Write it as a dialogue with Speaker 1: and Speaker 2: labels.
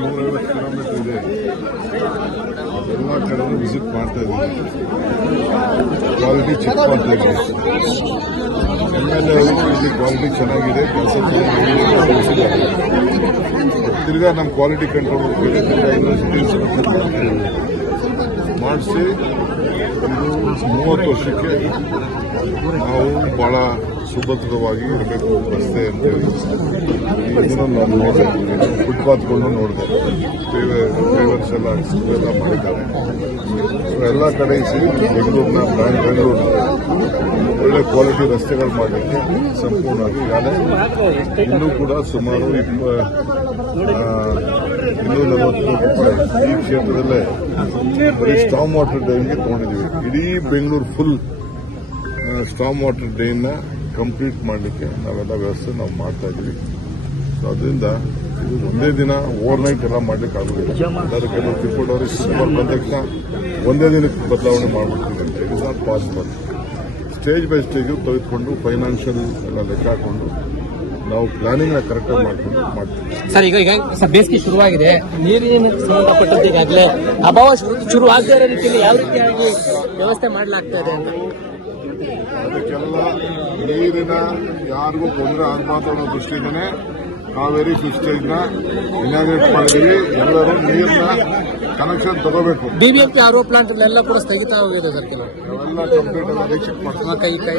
Speaker 1: ನೂರೈವತ್ತು ಕಿಲೋಮೀಟರ್ ಇದೆ ಎಲ್ಲ ಕಡೆನೂ ವಿಸಿಟ್ ಮಾಡ್ತಾ ಕ್ವಾಲಿಟಿ ಚೆಕ್ ಮಾಡ್ತಾ ಇದ್ದೀವಿ ಇಲ್ಲಿ ಕ್ವಾಲಿಟಿ ಚೆನ್ನಾಗಿದೆ ಕೆಲಸ ತಿರ್ಗಾ ನಮ್ಮ ಕ್ವಾಲಿಟಿ ಕಂಟ್ರೋಲ್ ತಿರ್ಗಾ ಯೂನಿವರ್ಸಿಟೀಸ್ ಮಾಡಿಸಿ ಇದು ಮೂವತ್ತು ವರ್ಷಕ್ಕೆ ನಾವು ಬಹಳ ಸುಭದ್ರವಾಗಿ ಇರಬೇಕು ರಸ್ತೆ ಅಂತೇಳಿ ಇದನ್ನು ನಾನು ನೋಡಿದೆ ಫುಟ್ಪಾತ್ಗಳನ್ನು ನೋಡಿದೆ ಡ್ರೈವರ್ಸ್ ಎಲ್ಲ ಎಲ್ಲ ಮಾಡಿದ್ದಾರೆ. ಸೊ, ಎಲ್ಲ ಕಡೆ ಸೇರಿ ಬೆಂಗಳೂರಿನ ಬ್ರ್ಯಾಂಡ್ ಬೆಂಗಳೂರು. ಒಳ್ಳೆ ಕ್ವಾಲಿಟಿ ರಸ್ತೆಗಳು ಮಾಡಲಿಕ್ಕೆ ಸಂಪೂರ್ಣವಾಗಿ ಈಗಾಗಲೇ ಇನ್ನೂ ಕೂಡ ಸುಮಾರು ಇಪ್ಪ ಇನ್ನೂರ ನಲವತ್ತು ಕೋಟಿ ರೂಪಾಯಿ ಈ ಕ್ಷೇತ್ರದಲ್ಲೇ ಬರೀ ಸ್ಟಾಮ್ ವಾಟರ್ ಡ್ರೈನ್ಗೆ ತಗೊಂಡಿದ್ದೀವಿ ಇಡೀ ಬೆಂಗಳೂರು ಫುಲ್ ಸ್ಟಾಮ್ ವಾಟರ್ ಡ್ರೈನ್ನ ಕಂಪ್ಲೀಟ್ ಮಾಡಲಿಕ್ಕೆ ನಾವೆಲ್ಲ ವ್ಯವಸ್ಥೆ ನಾವು ಮಾಡ್ತಾ ಇದ್ದೀವಿ ಸೊ ಅದರಿಂದ ಒಂದೇ ದಿನ ಓವರ್ ನೈಟ್ ಎಲ್ಲ ಮಾಡ್ಲಿಕ್ಕೆ ಆಗುದಿಲ್ಲ. ಕೆಲವು ತಿಳ್ಕೊಂಡವ್ರು ಸುಮಾರು ಬಂದ ಒಂದೇ ದಿನಕ್ಕೆ ಬದಲಾವಣೆ ಮಾಡ್ಬಿಡ್ತೀವಿ ಅಂತ. It is not possible stage by stage ತೆಗೆದುಕೊಂಡು ಫೈನಾನ್ಷಿಯಲ್ ಎಲ್ಲ ಲೆಕ್ಕ ಹಾಕೊಂಡು ನಾವು ಪ್ಲಾನಿಂಗ್ ಕರೆಕ್ಟಾಗಿ ಮಾಡ್ಕೊಂಡು ಮಾಡ್ತೀವಿ
Speaker 2: ಸರ್ ಈಗ ಈಗ ಸರ್ ಬೇಸಿಗೆ ಶುರುವಾಗಿದೆ. ನೀರಿನ ಸಂಬಂಧಪಟ್ಟಂತೆ ಈಗಾಗಲೇ ಅಭಾವ ಶುರು- ಆಗದೇ ಇರೋ ರೀತಿಯಲ್ಲಿ ಯಾವ ರೀತಿಯಾಗಿ ವ್ಯವಸ್ಥೆ ಮಾಡಲಾಗ್ತಾ ಇದೆ ಅಂತ?
Speaker 1: ಅದಕ್ಕೆಲ್ಲ ನೀರಿನ ಯಾರಿಗೂ ತೊಂದರೆ ಆಗಬಾರ್ದು ಅನ್ನೋ ದೃಷ್ಟಿಯಿಂದನೇ ಕಾವೇರಿ ಫಿಸ್ಟೇಜ್ನ ಇನಾಗ್ರೇಟ್ ಮಾಡಿದೀವಿ ಎಲ್ಲರೂ ನೀರಿನ ಕನೆಕ್ಷನ್ ತಗೋಬೇಕು.
Speaker 2: ಬಿಬಿಎಂಪಿ ಆರೋ ಪ್ಲಾಂಟ್ ಎಲ್ಲ ಕೂಡ ಸ್ಥಗಿತ ಹೋಗಿದೆ ಸರ್ ಕೆಲವು.
Speaker 1: ನಾವೆಲ್ಲ ಕಂಪ್ಲೀಟ್ ರೀಕ್ಷಿಟ್ ಮಾಡ್ತೀವಿ
Speaker 2: ಕೈ ಕೈ